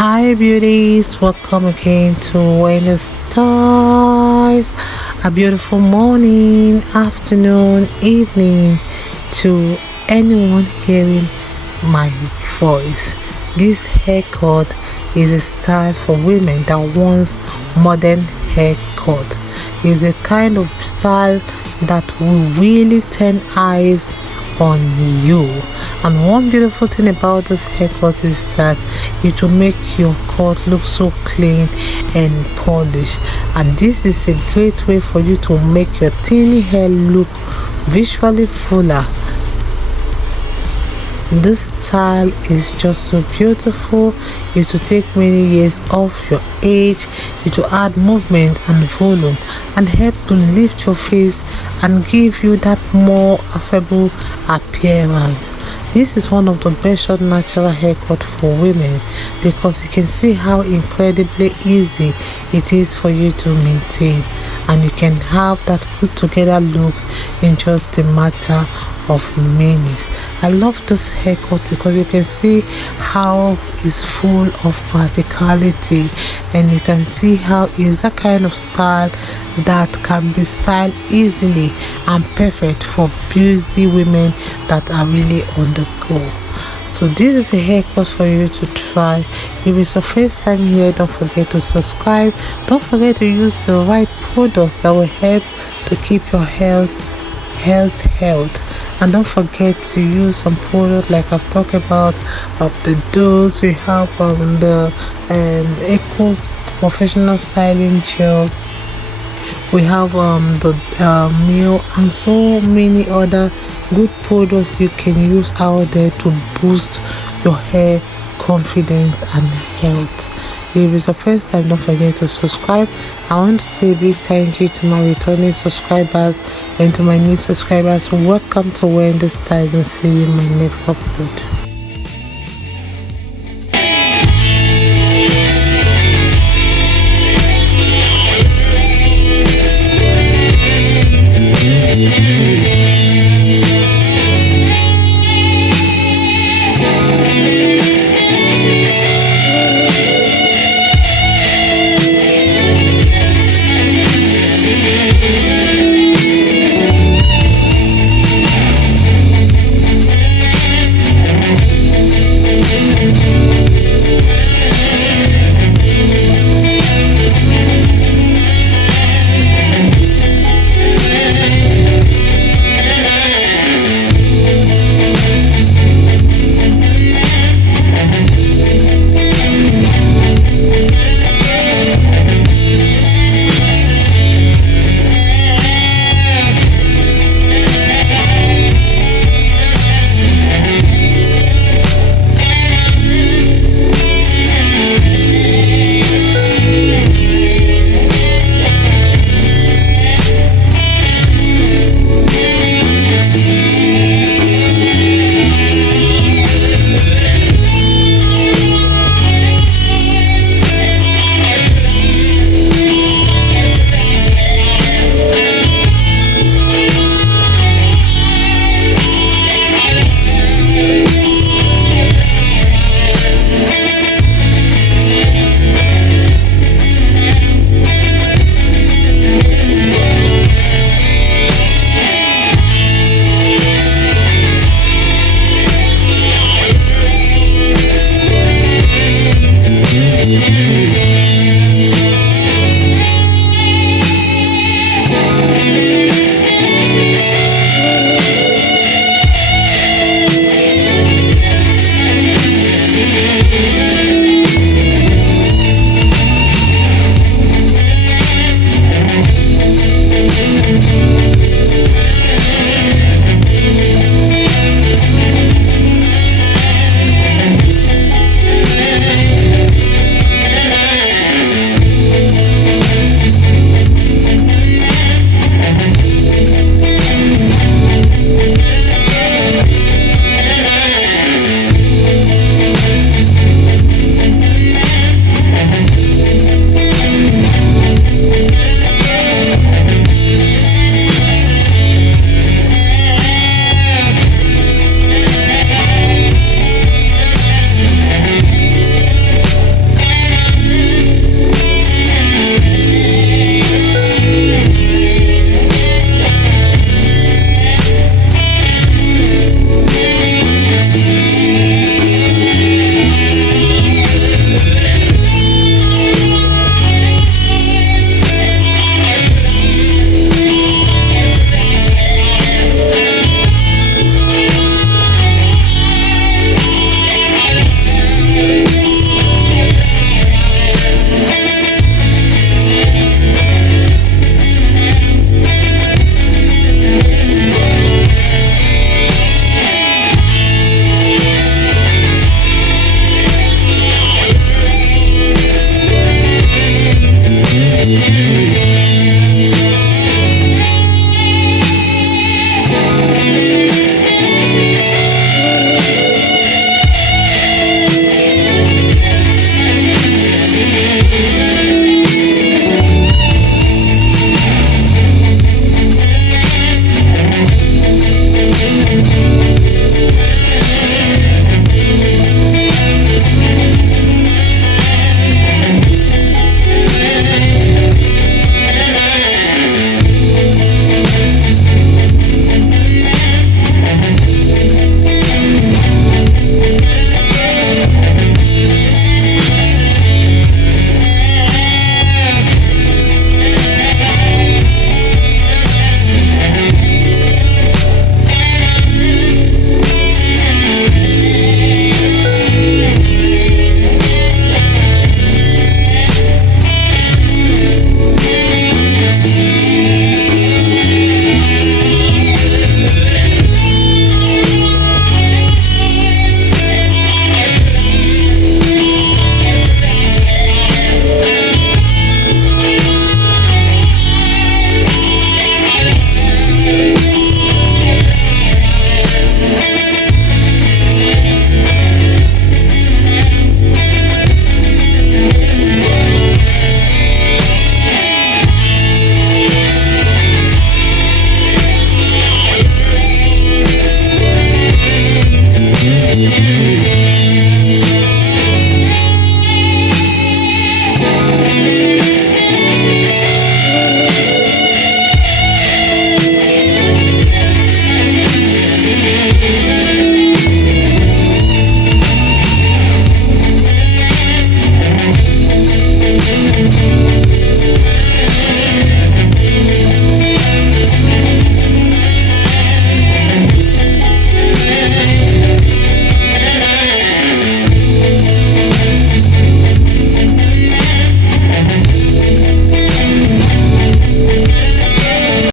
Hi beauties, welcome again to Wendy Styles. A beautiful morning, afternoon, evening to anyone hearing my voice. This haircut is a style for women that wants modern haircut. It's a kind of style that will really turn eyes on you. And one beautiful thing about this haircut is that it will make your cut look so clean and polished, and this is a great way for you to make your tiny hair look visually fuller. This style is just so beautiful. It will take many years off your age. It will add movement and volume and help to lift your face and give you that more affable appearance. This is one of the best short natural haircut for women because you can see how incredibly easy it is for you to maintain, and you can have that put together look in just a matter of minutes. I love this haircut because you can see how it's full of practicality, and you can see how it's that kind of style that can be styled easily and perfect for busy women that are really on the go. So this is a haircut for you to try. If it's your first time here, don't forget to subscribe. Don't forget to use the right products that will help to keep your health, and don't forget to use some products like I've talked about of the dose. We have the Eco Professional Styling Gel. We have the meal and so many other good products you can use out there to boost your hair confidence and health. If it's the first time, don't forget to subscribe. I want to say a big thank you to my returning subscribers and to my new subscribers. Welcome to Wendy Styles, and see you in my next upload.